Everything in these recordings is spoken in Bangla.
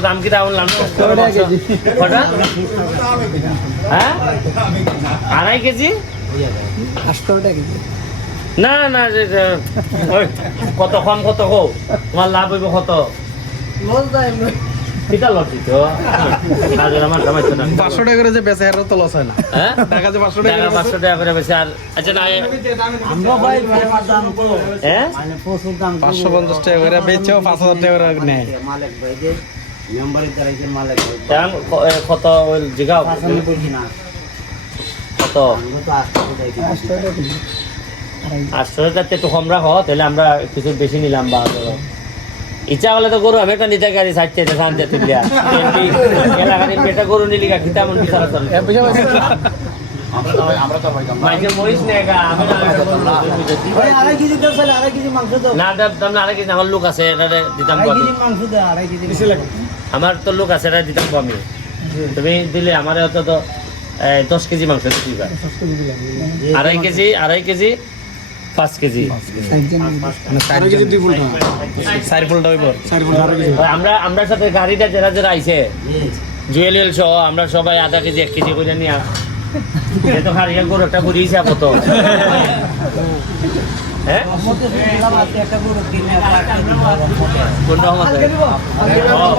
দাম কি হ্যাঁ? আড়াই কেজি? না না কত কম কত কো? তোমার লাভ হইব কত? লস যায় লস দিত কাজের আমার কামাইতো না। পাঁচশো টাকা করে যে বেচে এর তো লস হয় না। হ্যাঁ? টাকা যে পাঁচশো টাকা টাকা পাঁচশো টাকা করে বেশি আর আচ্ছা না আমরা ভাই দাম হ্যাঁ? প্রচুর দাম পাঁচশো পঞ্চাশ টাকা করে বেচেও পাঁচ হাজার টাকা করে নেয়। মালিক ভাই যে মেম্বারের দ্বারাইছে মালিক দাম কত জিগাও? কত? আটশো টাকা কিনি। আটশো টাকা একটু কম রাখো তাহলে আমরা কিছু বেশি নিলাম বা। ইচ্ছা হলে তো গরু আমি একটা নিতে গাড়ি সাইড থেকে শান্তি তুলিয়া এলাকার পেটে গরু নিলি গা খিতা মন বিচারা চলে আমি আমার লোক আছে আমার তো লোক আছে এটা দিতাম কমই তুমি দিলে আমার অত তো দশ কেজি মাংস দিবা। আড়াই কেজি আড়াই কেজি পাঁচ কেজি। আমরা আমরা সাথে গাড়িটা যারা যারা আইছে জুয়েলিয়াল সহ আমরা সবাই আধা কেজি এক কেজি করে নিয়ে। তো হারিয়ে গরু একটা বুড়িয়েছে আপাতত। হ্যাঁ?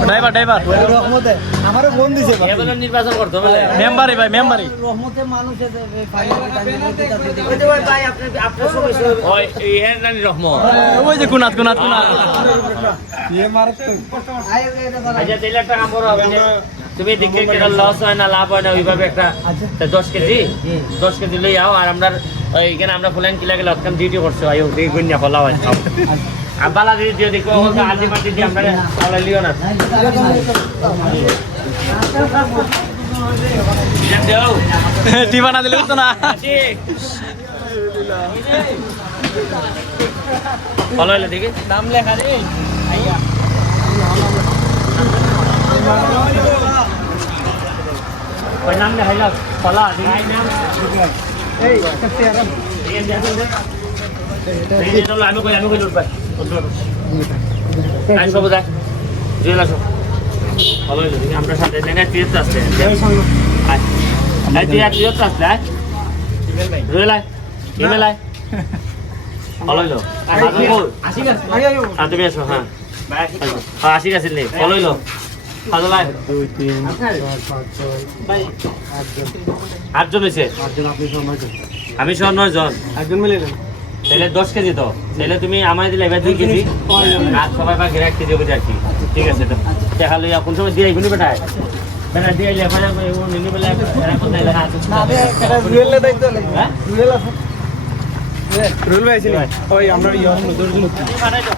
ড্রাইভার ড্রাইভার রহমতে আমারও ফোন দিছে নির্বাচন করতে হবে মেম্বারই ভাই মেম্বারই রহমতে ইহের রহমত ওই যে কুনাত কুনাত কুনাত আচ্ছা তুমি দেখে কেন লস হয় না লাভ হয় না ওইভাবে একটা তা দশ কেজি? দশ কেজি লই আও আর আমরা ওইখানে আমরা ফুলান কিলা গেলে অতখান ডিউটি করছ আয়ো দুই গুণিয়া ফলা হয় আর বালা দিয়ে দেখো আলটি মাটি দিয়ে আমরা তাহলে লিও না। টিবানা দিলে তো না। দেখি। নাম লেখা রে ফলা দেখি এই একটা চেয়ার আমি কই আমি কই লুট পাই আই সব দেখ আসো ভালো হইল আমরা সাথে নেনে তুই তো আসছে আয় আয় ইমেল ভালো হইল তুমি আসো হ্যাঁ গেছিল আটজন। হয়েছে? আমি সহ নয় জন একজন মিলে তাহলে দশ কেজি তো। তাহলে তুমি আমায় দিলে এবার দুই কেজি। আর সবাই বাকি এক কেজি করে আর ঠিক আছে তো। দেখা লইয়া কোন সময় দিয়ে গুনি বেটায়? বেটা দিয়ে এলে এবার নিনি বেলা এরা কোথায়? এলাকা আছে। রুয়েলে দায়িত্ব হ্যাঁ? রুয়েল আছে। রুল ভাই আছিলি ওই আমরা ইয়ে দর্জন তুমি পাঠাই দাও